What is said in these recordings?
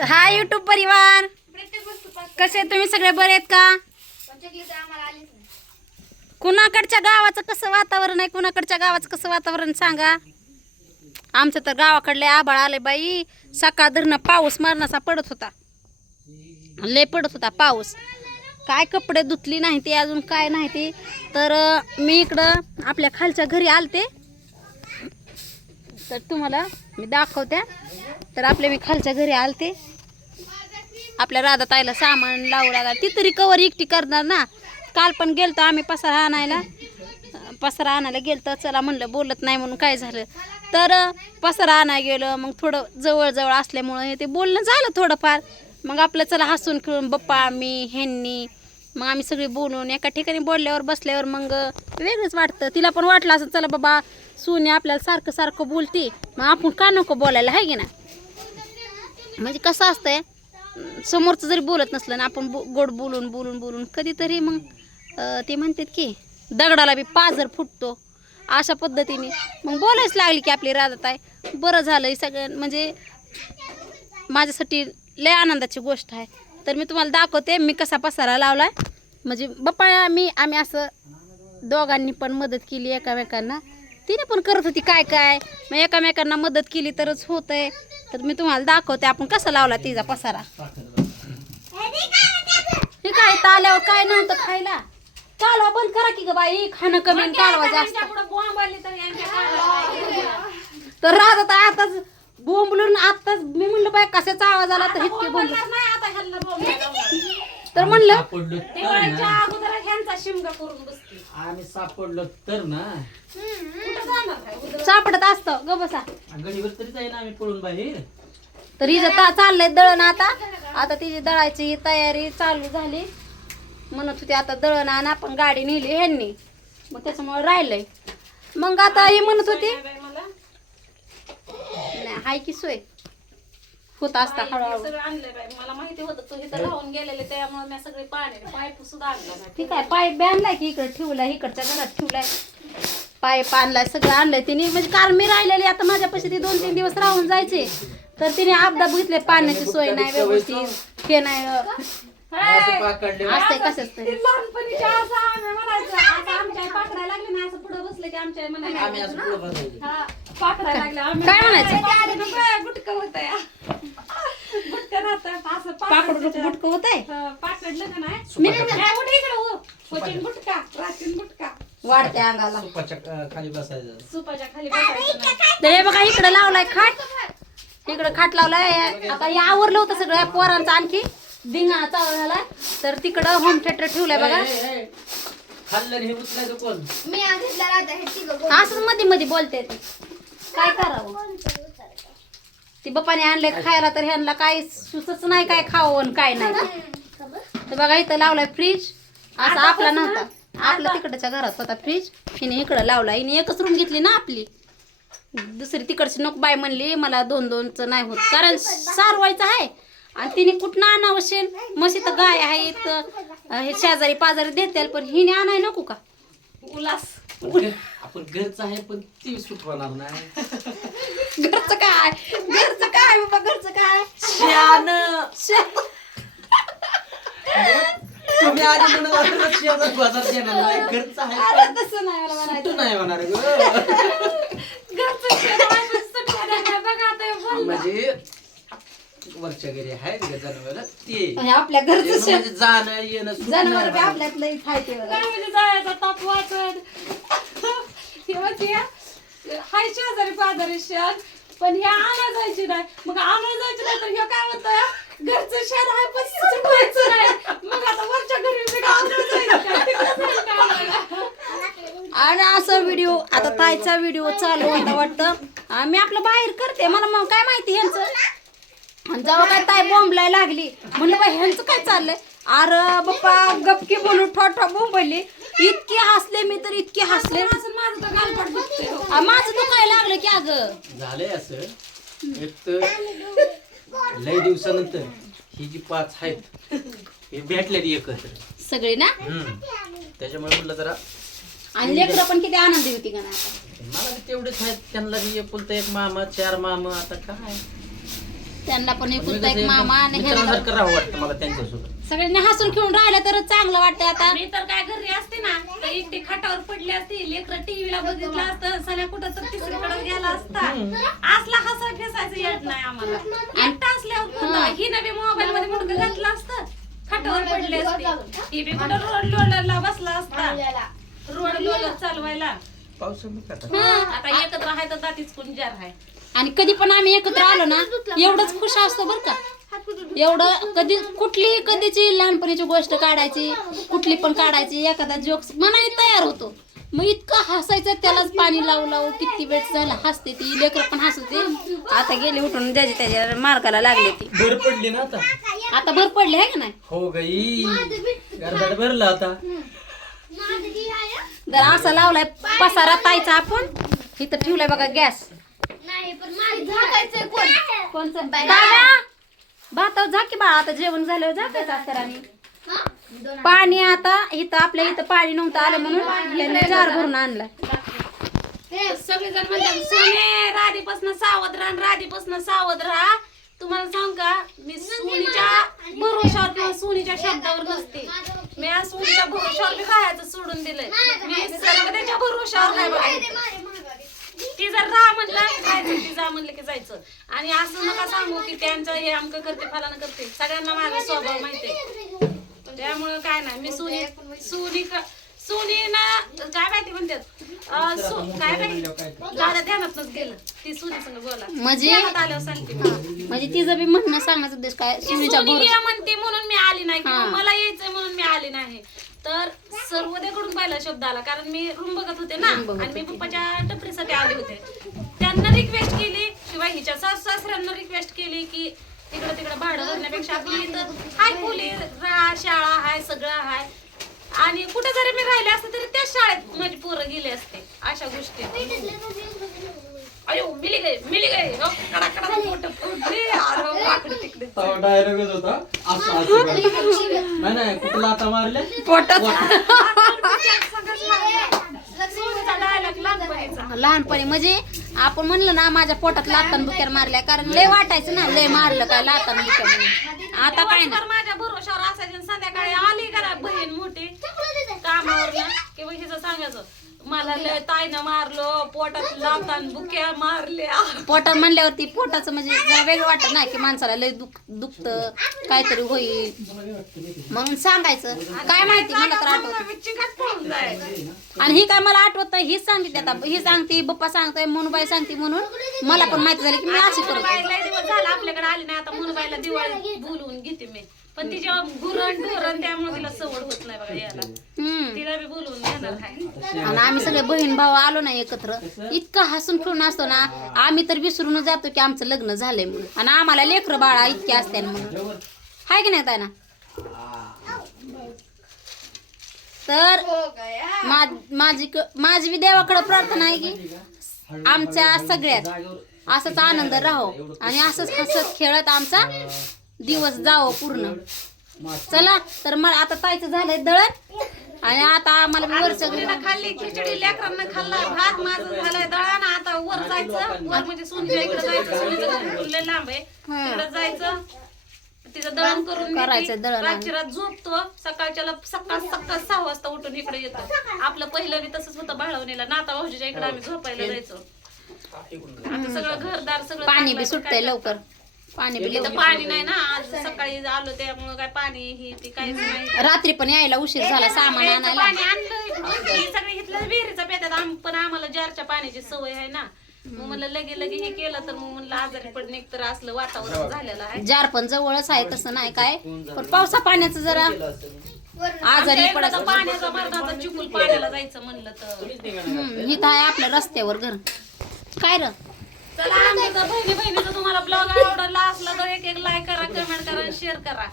हाय YouTube परिवार, कसे तुम्ही सगळे बरे आहेत का? कुणाकडच्या गावाचं कसं वातावरण आहे, कुणाकडच्या गावाचं कसं वातावरण सांगा. आमचं तर गावाकडले आभाळ आले बाई. सकाळ धरणं पाऊस मारण्याचा पडत होता, लय पडत होता पाऊस. काय कपडे धुतली नाही ती अजून, काय नाही ती. तर मी इकडं आपल्या खालच्या घरी आलते, तर तुम्हाला मी दाखवते. तर आपल्या मी खालच्या घरी आलते, आपल्या राधा ताईला सामान लावू लागला. ती तरी कवर एकटी करणार ना. काल पण गेलतो आम्ही पसारा आणायला गेलतो. चला म्हणलं बोलत नाही म्हणून काय झालं, तर पसारा आणायला गेलं. मग थोडं जवळ असल्यामुळं ते बोलणं झालं थोडंफार. मग आपलं चला हसून खेळून बप्पा मी ह्यांनी मग आम्ही सगळे बोलून एका ठिकाणी बोलल्यावर बसल्यावर मग वेगळंच वाटतं. तिला पण वाटलं असं चला बाबा सोनी आपल्याला सारखं सारखं बोलते, मग आपण का नको बोलायला, आहे की ना. म्हणजे कसं असतंय, समोरचं जरी बोलत नसलं ना आपण गोड बोलून कधीतरी मग ते म्हणतात की दगडाला बी पाझर फुटतो, अशा पद्धतीने मग बोलायच लागली की आपली राधाताई. बरं झालं सगळं, म्हणजे माझ्यासाठी लय आनंदाची गोष्ट आहे. तर मी तुम्हाला दाखवते मी कसा पसारा लावलाय. म्हणजे बाप्पा आम्ही असं दोघांनी पण मदत केली एकामेकांना. तिने पण करत होती काय मग एकामेकांना मदत केली तरच होतंय. तर मी तुम्हाला दाखवते आपण कसा लावला तिचा पसारा. हे काय आल्यावर काय नव्हतं खायला. कालवा बंद करा की ग बाई, खाणं कमी आणि कालवा जास्त. तर राहत आताच बोंबलून आताच मी म्हणलं बाय कशाचा आवाज आला तर इतके बोंबल. तर म्हणलं आम्ही सापडलो तर ना सापडत असतं ग बसा. गडीवर तरी जाईन आम्ही पळून बाहेर. तर हिचं चाललंय दळण. आता तिची दळायची तयारी चालू झाली. म्हणत होती आता दळण आण, आपण गाडी नेली ह्यांनी, मग त्याच्यामुळे राहिलंय. मग आता ही म्हणत होती नाही हाय की सोय होत असता हळूहळू. मला माहिती होतं तू इथं राहून गेलेले, त्यामुळे मी सगळे पाईप सुद्धा आणला. ठीक आहे, पाईप बी आणलाय की इकडे ठेवलाय, इकडच्या घरात ठेवलाय. पाईप आणलाय, सगळं आणलंय तिने. म्हणजे कारण मी राहिलेली आता माझ्यापाशी ती 2-3 दिवस राहून जायचे. तर तिने आपदा बघितले, पाण्याची सोय नाही व्यवस्थित, हे नाही असतंय कसं असतंय. लहानपणीच्या असं आम्ही म्हणायचं, आता आमच्या आई पाकडायला लागली ना, असं पुढं बसलं की आमच्या आई म्हणायला आम्ही असं पुढं बसायचो. हा, पाकडायला लागल्या आम्ही. काय म्हणायचं? गुटकं होतं या, गुटकं राहतं असं पाकड गुटकं होत आहे. पाकडलं का नाही मी गुटका प्राचीन गुटका वाढते अंगाला. सुपाच्या खाली बसायचं. सुपाच्या खाली बसायचं नाही. तर हे बघा इकडे लावलाय खाट, इकडे खाट लावलाय. आता हे आवरलं होतं सगळ्या पोरांचं, आणखी धिंगा चालू झाला. तर तिकडं होम थिएटर ठेवलंय बघा. खाल्लं हे उचलायचं कोण? असंच मध्ये बोलते ते, काय करावं. ती बापाने आणलंय खायला, तर ह्यांना काय सुचच नाही काय खावं काय नाही. तर बघा इथं लावलाय फ्रीज. असा आपला नव्हता, आपला तिकडच्या घरात होता फ्रीज. हिने इकडं लावला. हिने एकच रूम घेतली ना आपली, दुसरी तिकडची नको बाय म्हणली मला 2-2चं नाही होत, कारण सारवायचं आहे. आणि तिने कुठनं आणावं शेण. मशी तर गाय आहेत, हे शेजारी पाजारी देतील, पण हिने आणाय नको का उलास. आपण घरचं आहे पण ती सुटवणार नाही. घरचं काय बाबा, घरचं काय तुम्ही आधी म्हणत शेजार बाजार देणार नाही, घरचं आहे अरे तसं नाही मला सुट्टू म्हणायचं. नाही होणार ग. बघा आता हे बोल. म्हणजे वरच्या घरी आहे जनावर ते हे आपल्या घरचं शेण. म्हणजे जाणं येणं सुटणं जनावर बी नाही. आपल्यातलं खायचे बघा. गावाला जायचं ताप वाचत हाय शेजारी पाजारी शेण, पण हे आणा जायची नाही. मग आणा जायची नाही तर हे काय होतं, घरचं शेण आहे पण सुटवायचं नाही. मग आता वरच्या घरी मी आणा जायचं काय, तिकडं जायचं काय आणायला? आणि असं व्हिडिओ आता ताईचा व्हिडिओ चालू होता वाटतं. मी आपलं बाहेर करते, मला मग काय माहिती ह्यांचं. आणि जेव्हा काय ताई बोंबलाय लागली, म्हणलं बाई ह्यांचं काय चाललंय. अरे बाप्पा गपकी बोलून ठोठा बोंबली. इतके हसले मी, तर इतके हसले. माझं तर गालपाट दुखतंय हो. माझं दुखायला लागलं की अगं. झालंय असं. एक तर लय दिवसानंतर ही जी 5 आहेत हे भेटले एकत्र सगळे ना. त्याच्यामुळे म्हटलं जरा. आणि लेकरं पण किती आनंदी होती का नाही. मला बी तेवढेच आहेत, त्यांना बी एकुलता एक मामा 4 मामा. आता काय त्यांना पण एकुलता एक मामा आणि ह्यांना मित्रांसारखं राहावं वाटतं मला त्यांच्यासोबत. सगळ्यांनी हसून खेळून राहिलं तर चांगलं वाटतं. आता मी तर काय घरी असते ना तर एकटी खाटावर पडली असती, लेकरं टीव्हीला बघितलं असतं, सण्या कुठं तर तिसरीकडे गेला असता. असला हसा फेसायचं येत नाही आम्हाला. एकटा असल्यावर कोणतं ही नवी मोबाईल मध्ये मुडकं घातलं असतं, खाटावर पडले असते. ही बी कुठं रोड लोलरला बसला असता, रोड लोलर चालवायला. आता एकत्र आहे तर दातीच कोण जार आहे. आणि कधी पण आम्ही एकत्र आलो ना एवढंच खुश असतो बरं का. एवढं कधी कुठलीही कधीची लहानपणीची गोष्ट काढायची, कुठली पण काढायची, एखादा जोक्स मनाने तयार होतो. मग इतकं हसायचं त्यालाच पाणी लावू लावू किती वेळ झाला हसते ती, लेकर पण हसते. आता गेले उठून ज्याची त्याच्या मार्गाला लागले ती. भर पडली ना आता. आता भर पडली आहे का नाही. हो गई गर्भात भरला आता. जर असा लावलाय पसारा ताईचा आपण इथं ठेवलाय बघा गॅस. कोणचं भातावर झाकी बाळा. आता जेवण झाल्यावर झाकायचं अक्षराने. पाणी आता इथं आपल्या इथं पाणी नव्हतं आलं म्हणून त्यांनी जार भरून आणला. सगळेजण म्हणतात सोने राधीपासून सावध राहा, राधीपासून सावध राहा. तुम्हाला सांग का मी सोनीच्या भरोशावर किंवा सोनीच्या शब्दावर नसते. मी आज सोनीच्या भरोशावर बी खायचं सोडून दिलंय. मी सर्व त्याच्या भरोशावर नाही बघायचं. ती जर राहा म्हणलं की जायचं, ती जा म्हणलं की जायचं. आणि असं नका सांगू की त्यांचं हे अमकं करते फलानं करते. सगळ्यांना माझा स्वभाव माहितीये. त्यामुळं काय नाही. मी सुनीना काय माहिती म्हणतात काय माहिती दादा ध्यानातच गेलं. ती सुनी संग बोला म्हणजे आल्यावर सांगते. म्हणजे तिचं बी म्हणणं सांगायचं उद्देश काय सुनीच्या सुनी भरोसा. ये म्हणते म्हणून मी आली नाही किंवा मला यायचंय म्हणून मी आली नाही. तर सर्वोदयकडून पहिला शब्द आला, कारण मी रूम बघत होते ना आणि मी पप्पाच्या टपरीसाठी आले होते. त्यांना रिक्वेस्ट केली, शिवाय हिच्या सासऱ्यांना रिक्वेस्ट केली की तिकडं भाडं भरण्यापेक्षा आपली इथं हाय खोली शाळा हाय सगळं हाय. आणि कुठे जरी मी राहिले असते तरी त्याच शाळेत माझी पोरं गेले असते. अशा गोष्टी अयो मिली गई हो, कडा कडा मोठं फुटले. अरे वाकडे तिकडे डायरेक्टच होता असं असं. नाही कुठला आता मारले पोटात डायलॉग लहानपणीचा. लहानपणी म्हणजे आपण म्हणलं ना माझ्या पोटात लातान बुक्यार मारल्या, कारण लय वाटायचं ना लय मारलं काय लातान बुक्यार म्हणून. आता काय दिवसभर माझ्या भरोशावर असायचे. संध्याकाळी आली करा बहीण मोठी कामावर किंवा हिचं सांगायचं मला लय ताईनं मारलो, पोटात लातान बुक्या मारल्या. पोटात म्हणल्यावरती पोटाचं म्हणजे जरा वेगळं वाटत ना की माणसाला लय दुखतं काहीतरी होईल म्हणून सांगायचं. काय माहिती मला तर आठवत. चिकट पळून जाय. आणि ही काय मला आठवत नाही, हीच सांगते. आता ही सांगते, पप्पा सांगतोय, मनुबाई सांगते म्हणून मला पण माहिती झाली की मी अशी करतो. लय दिवस झाला आपल्याकडे आली नाही. आता मुनबाईला दिवाळी बोलवून घेते मी, पण तिच्या गुरण ढोरण त्यामुळे तिला सवड होत नाही बघा याला. तिला बी बोलवून घेणार आहे. आणि आम्ही सगळे बहीण भाऊ आलो ना एकत्र, इतकं हसून खेळून असतो ना आम्ही तर विसरून जातो की आमचं लग्न झालंय म्हणून. आणि आम्हाला लेकरं बाळा इतके असते म्हणून, हाय की नाही ताई ना. तर माझी बी देवाकडे प्रार्थना आहे की आमच्या सगळ्यात असंच आनंद राहो आणि असंच हसत खेळत आमचा दिवस जावं पूर्ण. चला तर मला आता ताईचं झालंय दळण आणि आता आम्हाला वरच्या खाल्ली खिचडी, लेकरांना खाल्ला भात, माझं झालंय दळण. आता वर जायचं, वर म्हणजे सोनीच्या इकडे जायचं. सोनीचं घर लय लांब आहे, तिकडे जायचं, तिचं दळण करून करायचं. दळण रात्रीरात झोपतो, सकाळ 6 वाजता उठून इकडे येतो. आपलं पहिलं बी तसंच होतं भाळवणीला, नाता भाऊजीच्या इकडे आम्ही झोपायला जायचो. आता सगळं घरदार सगळं पाणी बी सुटतंय लवकर. पाणी बी इथं पाणी नाही ना. आज सकाळी आलो त्यामुळे काय पाणी ही ती काहीच नाही. रात्री पण यायला उशीर झाला सामान आणायला. पाणी आणलं ही सगळी घेतलं विहिरीचा पेतात. पण आम्हाला जारच्या पाण्याची सवय आहे ना. मग म्हणलं लगे हे केलं तर मग म्हणलं आजारी पडणे तर असलं वातावरण झालेलं आहे. जार पण जवळच आहे तसं नाही काय, पण पावसा पाण्याचं जरा आजारी पडत. पाण्याचा मर्दाचा चिकूल पाण्याला जायचं म्हणलं तर इथं आहे आपल्या रस्त्यावर घर. काय र चला आमच्या बहिणीचा तुम्हाला ब्लॉग आवडला असला तर एक लाईक करा, कमेंट करा आणि शेअर करा.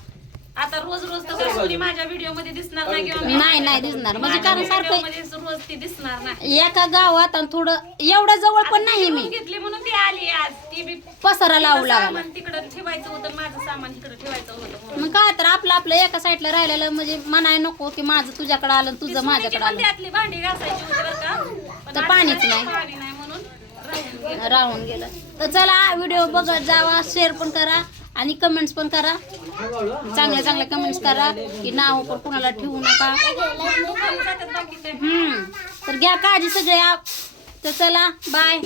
आता रोज तर कोणी माझ्या व्हिडिओ मध्ये दिसणार नाही किंवा नाही दिसणार म्हणजे कारण सारखं रोज ती दिसणार नाही. एका गावात आणि थोडं एवढं जवळ पण नाही मी घेतली म्हणून ती आली आज. ती बी पसारा लावू लागला. सामान तिकडं ठेवायचं होतं, माझं सामान तिकडं ठेवायचं होतं. मग काय तर आपलं एका साईडला राहिलेलं म्हणजे म्हणाय नको की माझं तुझ्याकडे आलं तुझं माझ्याकडे आलं. त्यातली भांडी घासायची होती बरं का, पण तर आज पाणीच नाही. पाणी नाही म्हणून राहून गेलं. तर चला व्हिडिओ बघत जावा, शेअर पण करा आणि कमेंट्स पण करा. चांगले चांगले कमेंट्स करा की नाव पण कुणाला ठेवू नका. तर घ्या काळजी सगळे. तर चला बाय.